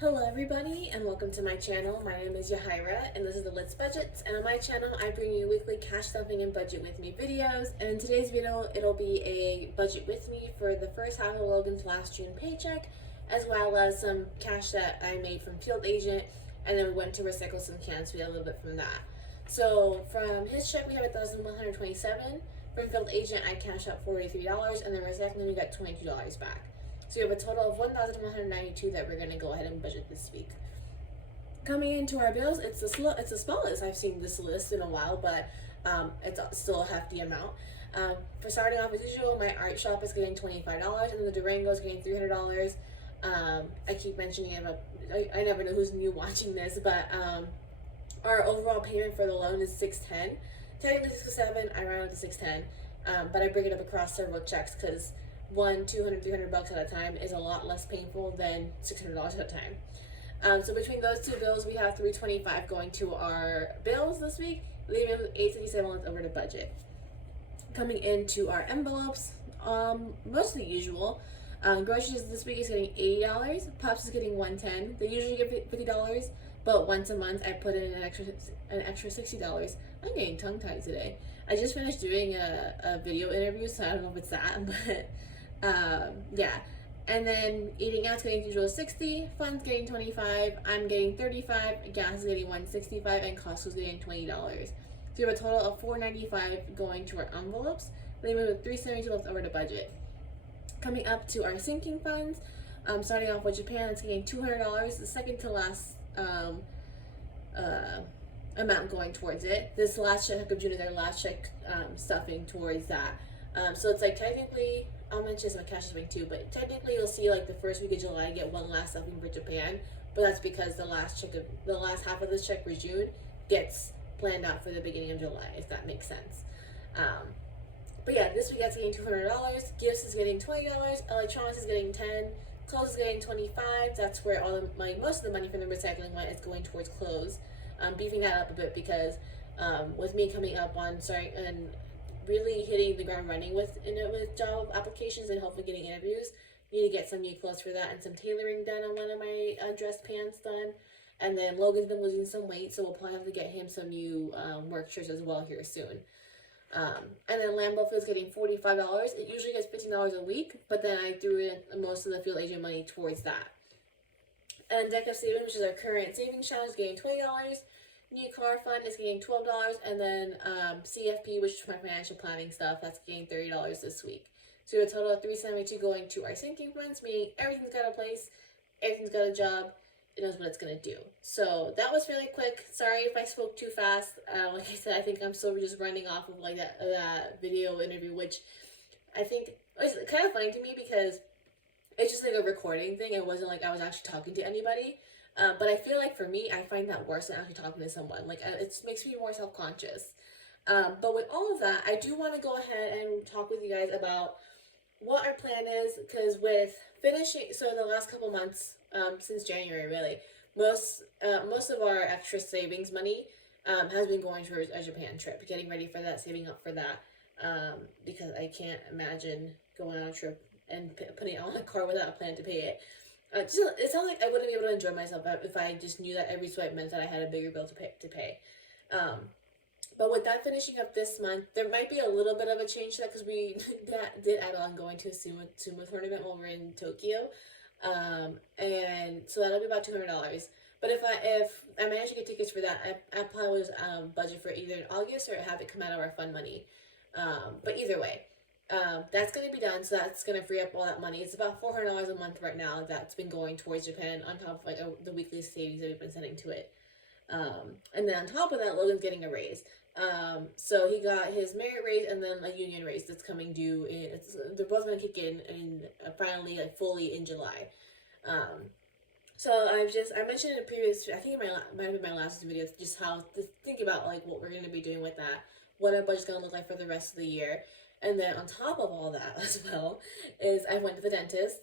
Hello everybody and welcome to my channel. My name is Yahira and this is the Let's Budgets, and on my channel I bring you weekly cash stuffing and budget with me videos, and in today's video it'll be a budget with me for the first half of Logan's last June paycheck, as well as some cash that I made from field agent, and then we went to recycle some cans. We got a little bit from that. So from his check we have $1,127. From field agent I cashed out $43, and then recycling we got $22 back. So we have a total of $1,192 that we're going to go ahead and budget this week. Coming into our bills, it's the smallest I've seen this list in a while, but it's still a hefty amount. For starting off as usual, my art shop is getting $25, and then the Durango is getting $300. I keep mentioning it, but I never know who's new watching this, but our overall payment for the loan is $610. Technically $607, I round it to $610, but I break it up across several checks because $200, $300 at a time is a lot less painful than $600 at a time. So between those two bills, we have $325 going to our bills this week, leaving $867 left over to budget. Coming into our envelopes, mostly usual. Groceries this week is getting $80. Pops is getting $110. They usually get $50, but once a month I put in an extra $60. I'm getting tongue-tied today. I just finished doing a video interview, so I don't know if it's that, but yeah. And then eating out's getting usual $60, fun's getting $25, I'm getting $35, gas is getting $165, and Costco's getting $20. So we have a total of $495 going to our envelopes, leaving with $372 left over to budget. Coming up to our sinking funds, starting off with Japan, it's getting $200, the second to last amount going towards it. This last check of June is our last check stuffing towards that. So it's like technically, I'll mention some cash stuffing too, but technically you'll see like the first week of July get one last stuffing for Japan, but that's because the last half of this check for June gets planned out for the beginning of July, if that makes sense. But yeah, this week that's getting $200, gifts is getting $20, electronics is getting $10, clothes is getting $25. That's where all the money, most of the money from the recycling went, is going towards clothes. Beefing that up a bit because with me coming up on starting and really hitting the ground running with job applications and hopefully getting interviews, need to get some new clothes for that and some tailoring done on one of my dress pants done. And then Logan's been losing some weight, so we'll probably have to get him some new work shirts as well here soon. And then Lambo is getting $45. It usually gets $15 a week, but then I threw in most of the field agent money towards that. And Deck of Savings, which is our current savings challenge, is getting $20. New car fund is getting $12, and then CFP, which is my financial planning stuff, that's getting $30 this week. So we have a total of $372 going to our sinking funds, meaning everything's got a place, everything's got a job, it knows what it's gonna do. So that was really quick. Sorry if I spoke too fast. Like I said, I think I'm still just running off of like that video interview, which I think is kind of funny to me because it's just like a recording thing. It wasn't like I was actually talking to anybody. But I feel like for me, I find that worse than actually talking to someone. Like it makes me more self-conscious. But with all of that, I do want to go ahead and talk with you guys about what our plan is, because with finishing, so the last couple months, since January really, most of our extra savings money has been going towards a Japan trip, getting ready for that, saving up for that, because I can't imagine going on a trip and putting it on my car without a plan to pay it. It sounds like I wouldn't be able to enjoy myself if I just knew that every swipe meant that I had a bigger bill to pay. But with that finishing up this month, there might be a little bit of a change to that because we did add on going to a sumo tournament while we're in Tokyo, and so that'll be about $200. But if I manage to get tickets for that, I probably was budget for either in August or have it come out of our fund money. But either way. That's going to be done, so that's going to free up all that money. It's about $400 a month right now that's been going towards Japan on top of like the weekly savings that we've been sending to it. And then on top of that, Logan's getting a raise. So he got his merit raise and then a union raise that's coming due. They're both going to kick in finally like fully in July. So I mentioned in a previous, I think it might have been my last video, just how to think about like what we're going to be doing with that, what our budget's going to look like for the rest of the year. And then on top of all that as well is I went to the dentist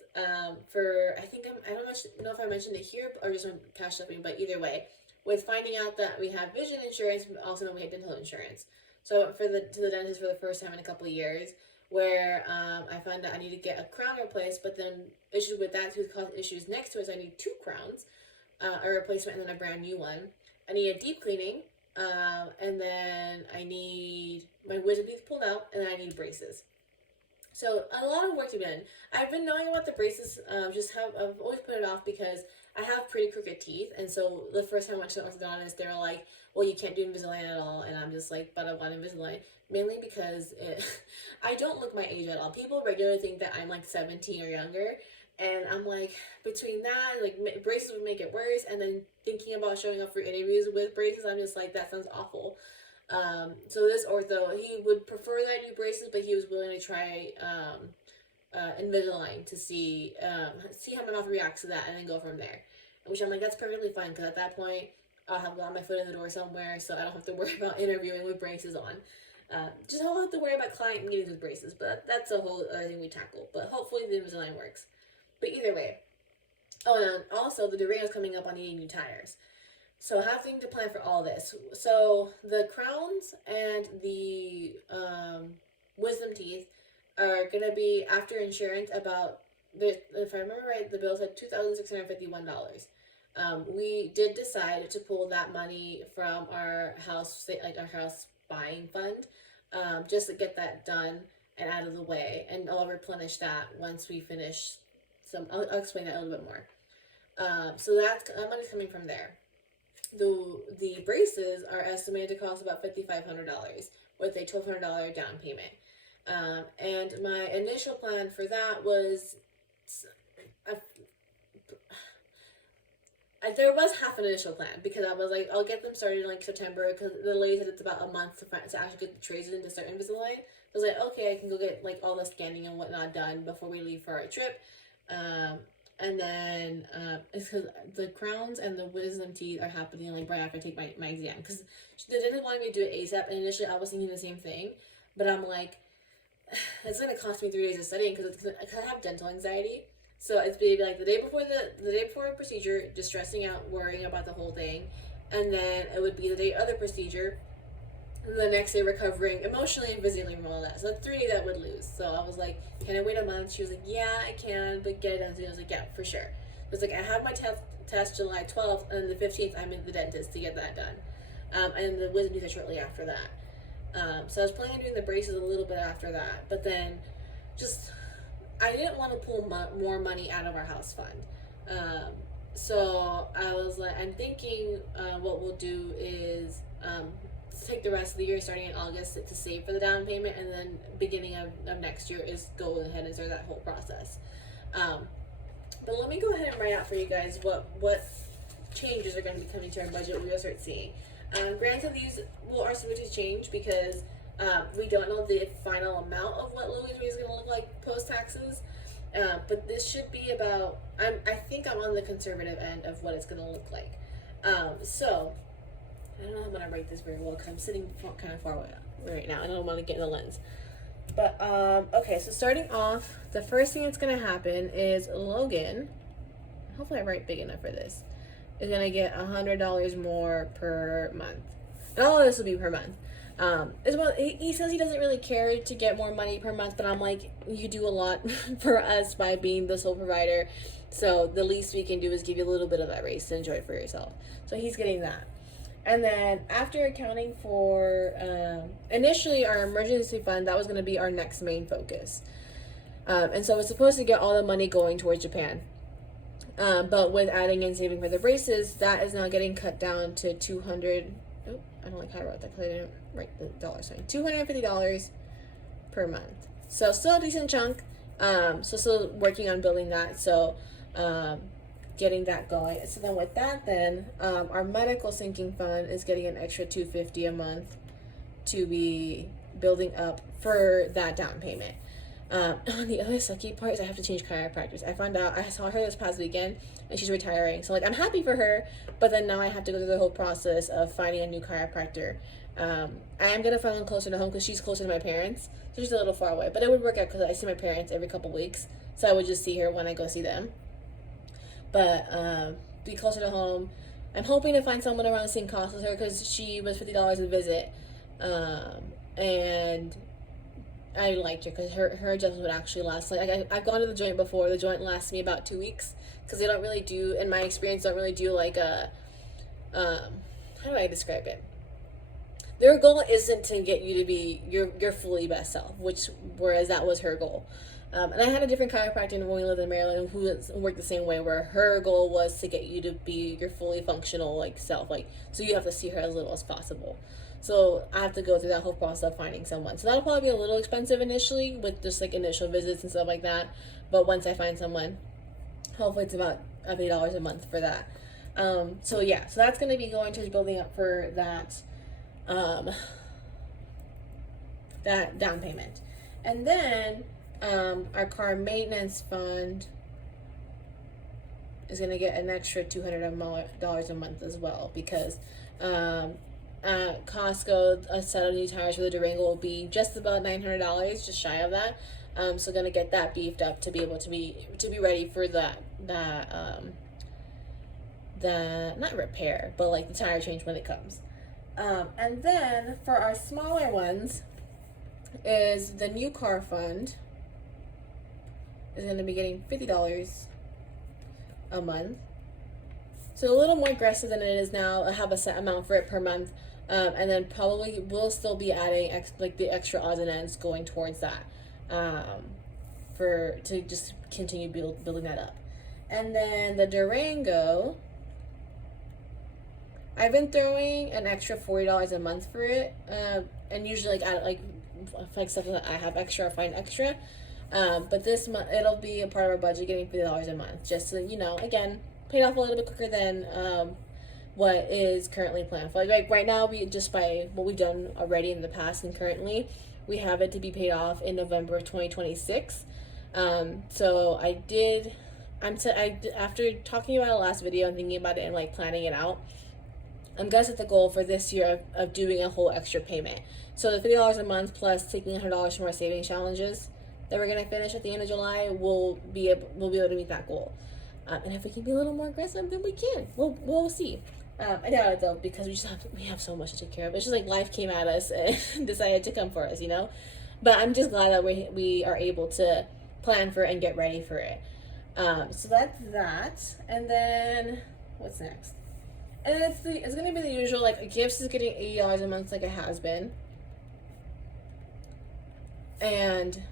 for, I don't know if I mentioned it here or just on cash stuffing, but either way, with finding out that we have vision insurance, we also know we have dental insurance. So I went to the dentist for the first time in a couple of years, where I found out I need to get a crown replaced, but then issues with that tooth caused issues next to it, so I need two crowns, a replacement and then a brand new one. I need a deep cleaning, and then I need my wisdom teeth pulled out, and then I need braces. So a lot of work to be done. I've been knowing about the braces, I've always put it off because I have pretty crooked teeth, and so the first time I went to the orthodontist, they were like, "Well, you can't do Invisalign at all," and I'm just like, "But I want Invisalign," mainly because I don't look my age at all. People regularly think that I'm like 17 or younger, and I'm like, between that, like braces would make it worse, and then thinking about showing up for interviews with braces, I'm just like, that sounds awful. So this ortho, he would prefer that I do braces, but he was willing to try Invisalign to see how my mouth reacts to that, and then go from there. Which I'm like, that's perfectly fine, because at that point, I'll have got my foot in the door somewhere, so I don't have to worry about interviewing with braces on. Just I don't have to worry about client meetings with braces, but that's a whole other thing we tackle. But hopefully the Invisalign works. But either way. Oh, and also the Durango's coming up on needing new tires. So having to plan for all this. So the crowns and the wisdom teeth are gonna be after insurance about, if I remember right, the bill said $2,651. We did decide to pull that money from our house, like our house buying fund, just to get that done and out of the way, and I'll replenish that once we finish some. I'll explain that a little bit more. So that money's coming from there. The braces are estimated to cost about $5,500 with a $1,200 down payment. And my initial plan for that was, there was half an initial plan, because I was like, I'll get them started in like September, because the lady said it's about a month to actually get the trays in to start Invisalign. I was like, okay, I can go get like all the scanning and whatnot done before we leave for our trip. And then it's because the crowns and the wisdom teeth are happening like right after I take my exam, because they didn't want me to do it ASAP, and initially I was thinking the same thing, but I'm like, it's gonna cost me 3 days of studying, because I have dental anxiety. So it's be like the day before the procedure, just stressing out, worrying about the whole thing, and then it would be the day of the procedure, and the next day recovering emotionally and physically from all that. So that's 3 days I would lose. So I was like, can I wait a month? She was like, yeah, I can, but get it done soon. I was like, yeah, for sure. It was like, I have my test July 12th, and the 15th I'm in the dentist to get that done. And the wisdom teeth are shortly after that. So I was planning on doing the braces a little bit after that, but then just, I didn't want to pull more money out of our house fund. So I was like, I'm thinking what we'll do is take the rest of the year starting in August to save for the down payment, and then beginning of next year is go ahead and start that whole process. But let me go ahead and write out for you guys what changes are going to be coming to our budget. We're going to start seeing. Granted, these are subject to change, because we don't know the final amount of what Logan's rate is going to look like post taxes. But this should be about, I think I'm on the conservative end of what it's going to look like. So I don't know how I'm gonna write this very well, because I'm sitting kind of far away right now. I don't want to get in the lens. But okay, so starting off, the first thing that's gonna happen is Logan, hopefully I write big enough for this, is gonna get $100 more per month. And all of this will be per month. As well, he says he doesn't really care to get more money per month, but I'm like, you do a lot for us by being the sole provider, so the least we can do is give you a little bit of that raise to enjoy for yourself. So he's getting that. And then after accounting for initially our emergency fund, that was going to be our next main focus. And so it's supposed to get all the money going towards Japan. But with adding in saving for the braces, that is now getting cut down to $200. Oh, I don't like how I wrote that because I didn't write the dollar sign. $250 per month. So still a decent chunk. So still working on building that. So getting that going. So then with that, then our medical sinking fund is getting an extra $250 a month to be building up for that down payment. The other sucky part is I have to change chiropractors. I found out, I saw her this past weekend, and she's retiring. So like, I'm happy for her, but then now I have to go through the whole process of finding a new chiropractor. I am gonna find one closer to home because she's closer to my parents. So she's a little far away, but it would work out because I see my parents every couple weeks, so I would just see her when I go see them. But be closer to home. I'm hoping to find someone around the same cost as her because she was $50 a visit, and I liked her because her adjustments would actually last. Like I've gone to the joint before. The joint lasts me about 2 weeks because they don't really do, in my experience, don't really do like a how do I describe it? Their goal isn't to get you to be your fully best self, which whereas that was her goal. And I had a different chiropractor when we lived in Maryland who worked the same way, where her goal was to get you to be your fully functional like self, like so you have to see her as little as possible. So I have to go through that whole process of finding someone. So that'll probably be a little expensive initially with just like initial visits and stuff like that. But once I find someone, hopefully it's about $80 a month for that. So yeah, so that's gonna be going towards building up for that that down payment. And then our car maintenance fund is going to get an extra $200 a month as well, because at Costco a set of new tires for the Durango will be just about $900, just shy of that. So going to get that beefed up to be able to be ready for that not repair, but like the tire change when it comes. And then for our smaller ones is the new car fund is going to be getting $50 a month. So a little more aggressive than it is now. I have a set amount for it per month. And then probably we'll still be adding like the extra odds and ends going towards that to just continue building that up. And then the Durango, I've been throwing an extra $40 a month for it, and usually like stuff that I have extra, I find extra. But this month it'll be a part of our budget, getting $50 a month, just so again, paid off a little bit quicker than what is currently planned for. Like right now, we just by what we've done already in the past and currently, we have it to be paid off in November of 2026. So after talking about it last video and thinking about it and like planning it out, I'm gonna set the goal for this year of doing a whole extra payment. So the $50 a month plus taking $100 from our savings challenges that we're gonna finish at the end of July, we'll be able to meet that goal. And if we can be a little more aggressive, then we can. We'll see. I doubt it though, because we have so much to take care of. It's just like life came at us and decided to come for us, But I'm just glad that we are able to plan for it and get ready for it. So that's that. And then what's next? And it's gonna be the usual, like gifts is getting $80 a month like it has been. And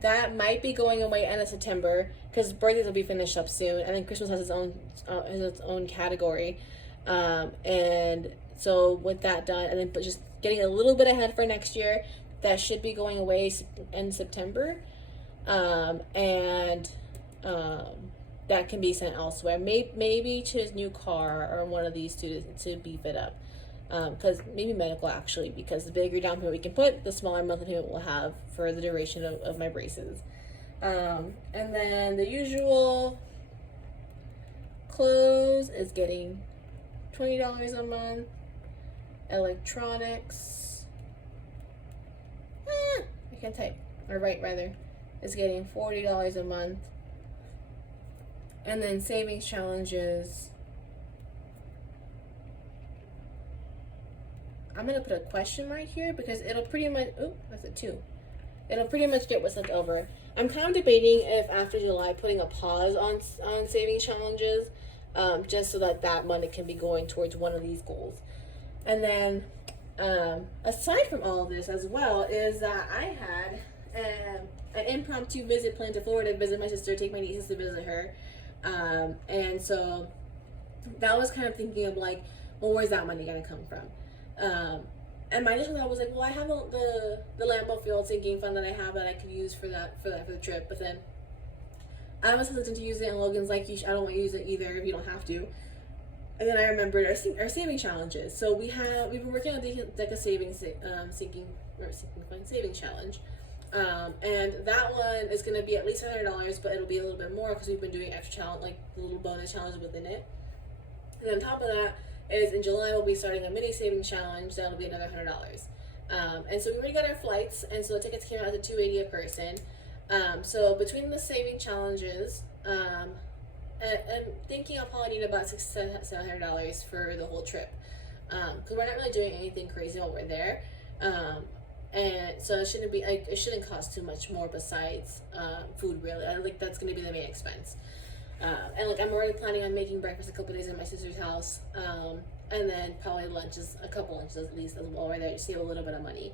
that might be going away end of September because birthdays will be finished up soon, and then Christmas has its own category. And so with that done, and then but just getting a little bit ahead for next year, that should be going away in September. That can be sent elsewhere, maybe to his new car or one of these two to beef it up. Because maybe medical actually, because the bigger down payment we can put, the smaller monthly payment we'll have for the duration of my braces. And then the usual clothes is getting $20 a month. Electronics, I can't type, or write rather, is getting $40 a month. And then savings challenges, I'm going to put a question right here because it'll pretty much, that's a 2. It'll pretty much get what's left over. I'm kind of debating if after July putting a pause on savings challenges, just so that money can be going towards one of these goals. And then aside from all of this as well is that I had an impromptu visit planned to Florida to visit my sister, take my nieces to visit her. And so that was kind of thinking of like, well, where's that money going to come from? And my initial thought was like, well, I have the Lambeau Field sinking fund that I have that I could use for the trip. But then I was hesitant to use it, and Logan's like, I don't want to use it either if you don't have to. And then I remembered our saving challenges. So we've been working on the savings sinking fund saving challenge. And that one is going to be at least $100, but it'll be a little bit more because we've been doing extra challenge, like little bonus challenges within it. And on top of that is in July we'll be starting a mini savings challenge that'll be another $100. And so we already got our flights, and so the tickets came out to $280 a person. So between the saving challenges, I'm thinking I'll probably need about $600-700 for the whole trip, because we're not really doing anything crazy while we're there. and so it shouldn't be like, it shouldn't cost too much more besides food, really. I think that's going to be the main expense. And like, I'm already planning on making breakfast a couple days at my sister's house, and then probably lunches, a couple lunches at least as well, right? I save a little bit of money.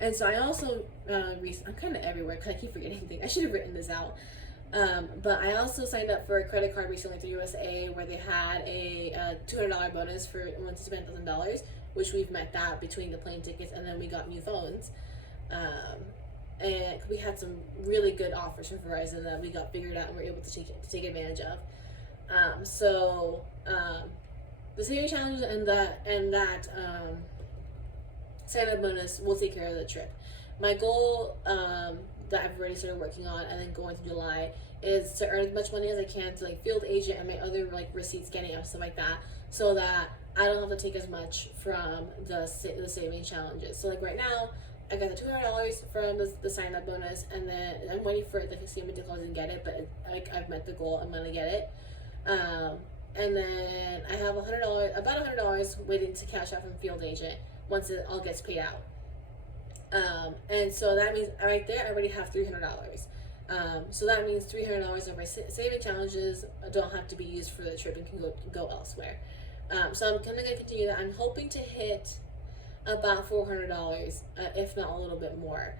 And so I also I'm kind of everywhere because I keep forgetting things. I should have written this out. But I also signed up for a credit card recently through USA, where they had a $200 bonus for once you spend $1,000, which we've met that between the plane tickets, and then we got new phones. And we had some really good offers from Verizon that we got figured out and were able to take advantage of. The saving challenges and that sign up bonus will take care of the trip. My goal that I've already started working on, and then going through July, is to earn as much money as I can to like field agent and my other like receipt scanning and stuff like that, so that I don't have to take as much from the saving challenges. So like right now, I got the $200 from the sign up bonus, and then I'm waiting for the casino to close and get it, but I've met the goal. I'm gonna get it. And then I have about $100 waiting to cash out from field agent once it all gets paid out. And so that means right there I already have $300. So that means $300 of my saving challenges don't have to be used for the trip and can go elsewhere. So I'm kind of gonna continue that. I'm hoping to hit about $400, if not a little bit more,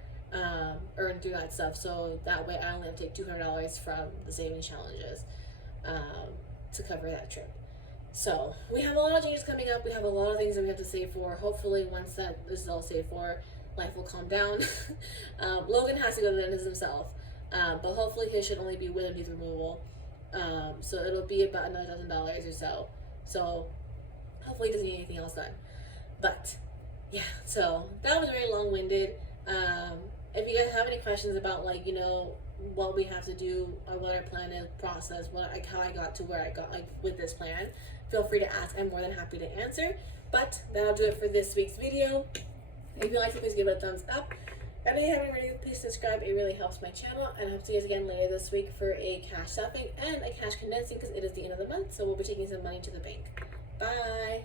earn through that stuff. So that way I only have to take $200 from the saving challenges to cover that trip. So we have a lot of changes coming up. We have a lot of things that we have to save for. Hopefully once that this is all saved for, life will calm down. Logan has to go to the dentist himself, but hopefully his should only be with a tooth removal. So it'll be about another $1,000 or so. So hopefully he doesn't need anything else done. But yeah, so that was very long-winded. If you guys have any questions about like, what we have to do or what our plan is, process, how I got to where I got like with this plan, feel free to ask. I'm more than happy to answer. But that'll do it for this week's video. If you liked it, please give it a thumbs up. And if you haven't already, please subscribe. It really helps my channel. And I hope to see you guys again later this week for a cash stuffing and a cash condensing, because it is the end of the month, so we'll be taking some money to the bank. Bye.